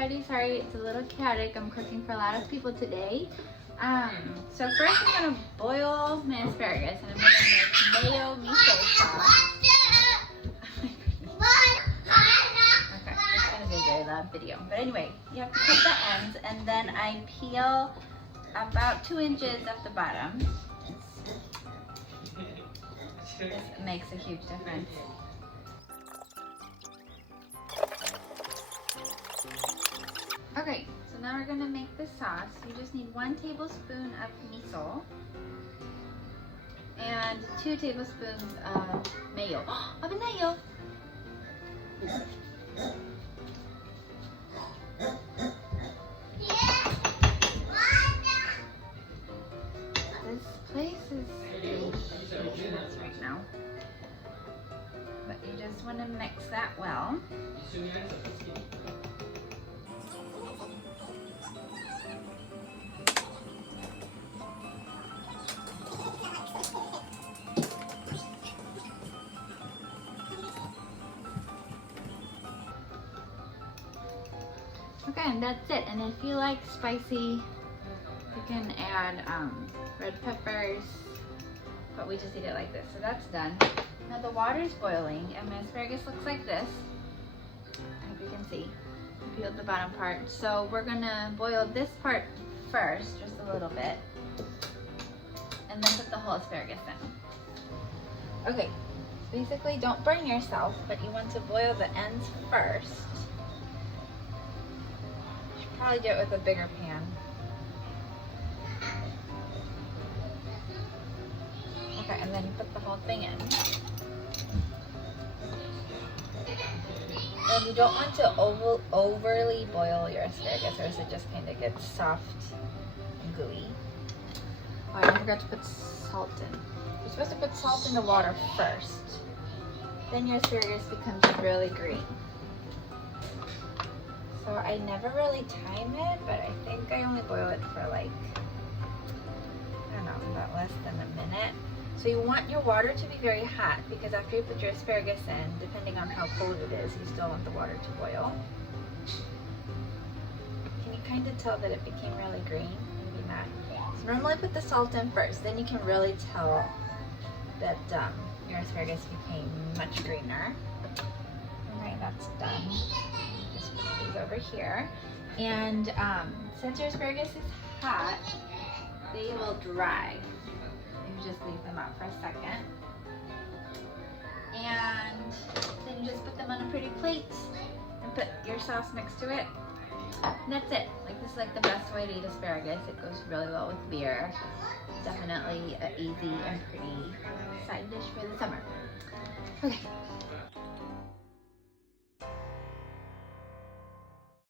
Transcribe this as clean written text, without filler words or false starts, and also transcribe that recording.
everybody. Sorry, it's a little chaotic. I'm cooking for a lot of people today. So first I'm gonna boil my asparagus and I'm gonna make mayo miso sauce. Okay, it's gonna be a very loud video. But anyway, you have to cut the ends and then I peel about 2 inches at the bottom. This makes a huge difference. Okay, so now we're gonna make the sauce. You just need 1 tablespoon of miso and 2 tablespoons of mayo. Abinayo! This place is really huge right now. But you just want to mix that well. Okay, and that's it. And if you like spicy, you can add red peppers, but we just eat it like this. So that's done. Now the water's boiling and my asparagus looks like this. I hope you can see. I peeled the bottom part. So we're gonna boil this part first, just a little bit, and then put the whole asparagus in. Okay, basically don't burn yourself, but you want to boil the ends first. You should probably do it with a bigger pan. Okay, and then you put the whole thing in. And you don't want to overly boil your asparagus or else it just kind of gets soft and gooey. Oh, I forgot to put salt in. You're supposed to put salt in the water first. Then your asparagus becomes really green. So I never really time it, but I think I only boil it for like, I don't know, about less than a minute. So you want your water to be very hot because after you put your asparagus in, depending on how cold it is, you still want the water to boil. Can you kind of tell that it became really green? Maybe not. So normally put the salt in first, then you can really tell that your asparagus became much greener. Okay, that's done. Just put these over here. And since your asparagus is hot, they will dry. Just leave them out for a second. And then you just put them on a pretty plate and put your sauce next to it. And that's it. Like, this is like the best way to eat asparagus. It goes really well with beer. Definitely an easy and pretty side dish for the summer. Okay,